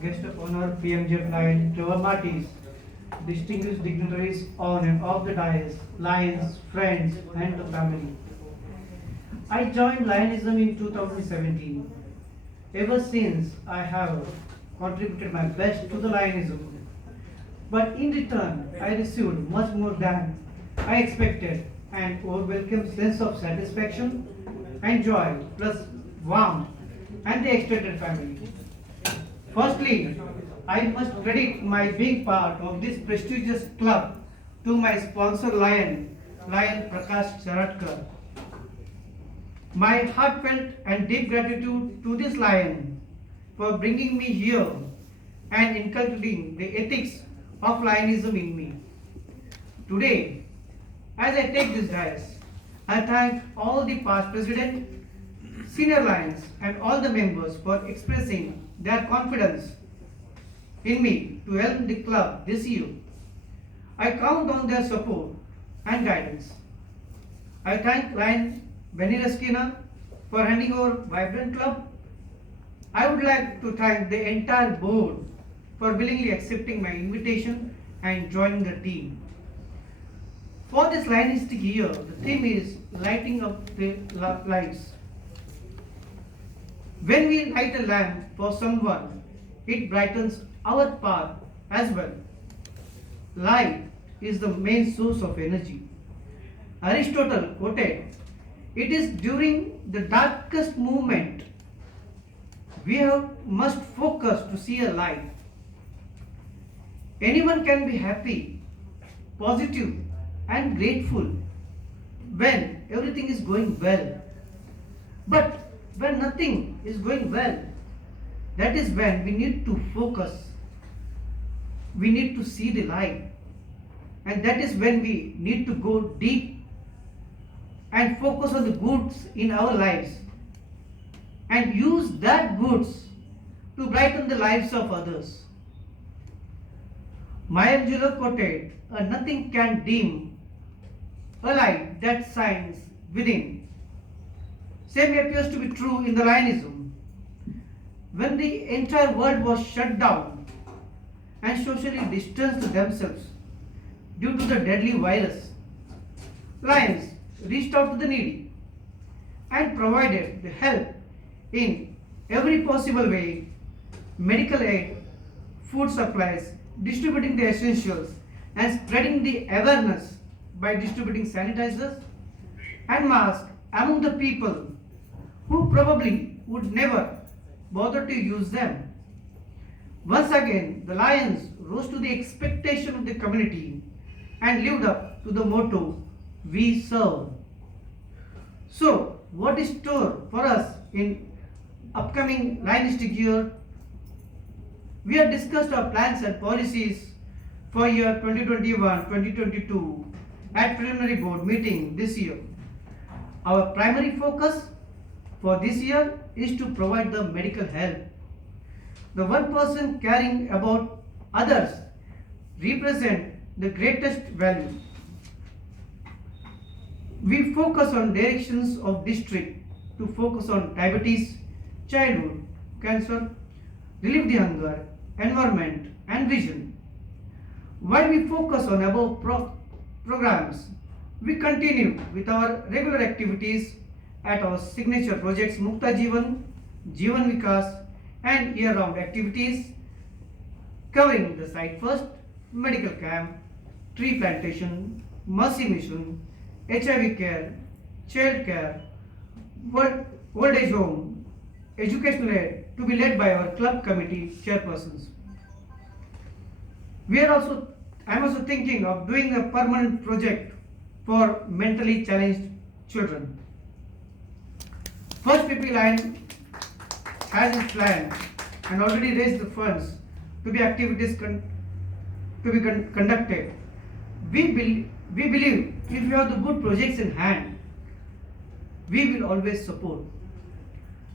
guest of honor PMJ Lion, Trevor Martis, distinguished dignitaries on and off the dais, Lions, friends, and the family. I joined Lionism in 2017. Ever since, I have contributed my best to the Lionism. But in return, I received much more than I expected an overwhelming sense of satisfaction and joy, plus warmth and the extended family. Firstly, I must credit my being part of this prestigious club to my sponsor Lion Prakash Charatkar. My heartfelt and deep gratitude to this lion for bringing me here and inculcating the ethics of lionism in me. Today, as I take this dais, I thank all the past president, senior lions, and all the members for expressing their confidence in me to help the club this year. I count on their support and guidance. I thank Lion Beniraskina for handing over Vibrant Club. I would like to thank the entire board for willingly accepting my invitation and joining the team. For this Lionistic year, the theme is lighting up the lights. When we light a lamp for someone, it brightens our path as well. Light is the main source of energy. Aristotle quoted, "It is during the darkest moment must focus to see a light." Anyone can be happy, positive, and grateful when everything is going well. But when nothing is going well, that is when we need to focus. We need to see the light. And that is when we need to go deep and focus on the goods in our lives and use that goods to brighten the lives of others. Maya Angelou quoted, "Nothing can dim a light that shines within." Same appears to be true in the Lionism. When the entire world was shut down and socially distanced themselves due to the deadly virus, Lions reached out to the needy and provided the help in every possible way: medical aid, food supplies, distributing the essentials, and spreading the awareness by distributing sanitizers and masks among the people who probably would never bother to use them. Once again, the Lions rose to the expectation of the community and lived up to the motto, "We serve." So, what is store for us in upcoming Lionistic year? We have discussed our plans and policies for year 2021-2022 at preliminary board meeting this year. Our primary focus for this year is to provide the medical help. The one person caring about others represent the greatest value. We focus on directions of district to focus on diabetes, childhood, cancer, relieve the hunger, environment, and vision. While we focus on above programs, we continue with our regular activities at our signature projects Mukta Jeevan, Jeevan Vikas, and year-round activities covering the site first, medical camp, tree plantation, mercy mission, HIV care, child care, old age home, educational aid, to be led by our club committee chairpersons. I am also thinking of doing a permanent project for mentally challenged children. First PP Lion has its plan and already raised the funds to be activities conducted. We believe if you have the good projects in hand, we will always support.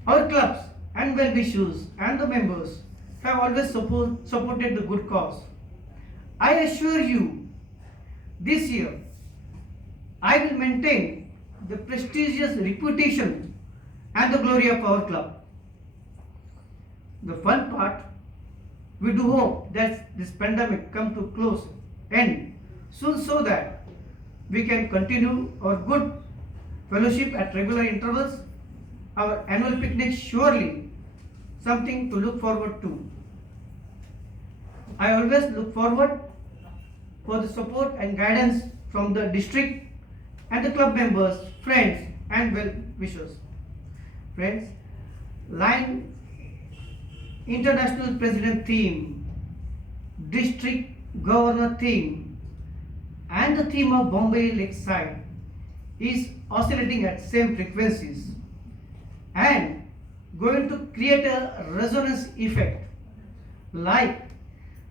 Our clubs and well-wishers and the members have always supported the good cause. I assure you, this year, I will maintain the prestigious reputation and the glory of our club. The fun part We do hope that this pandemic come to close end soon so that we can continue our good fellowship at regular intervals. Our annual picnic surely something to look forward to. I always look forward for the support and guidance from the district and the club members, friends and well wishers. Friends, Line International President theme, District Governor theme and the theme of Bombay Lakeside is oscillating at same frequencies and going to create a resonance effect like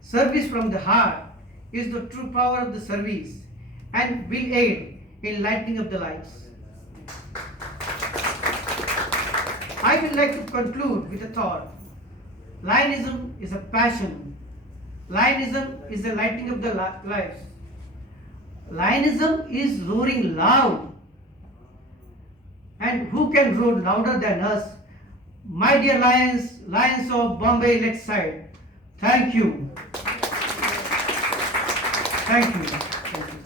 service from the heart is the true power of the service and will aid in lighting up the lights. I would like to conclude with a thought. Lionism is a passion. Lionism is the lighting of the lives. Lionism is roaring loud. And who can roar louder than us? My dear Lions, Lions of Bombay Lakeside, thank you. Thank you. Thank you.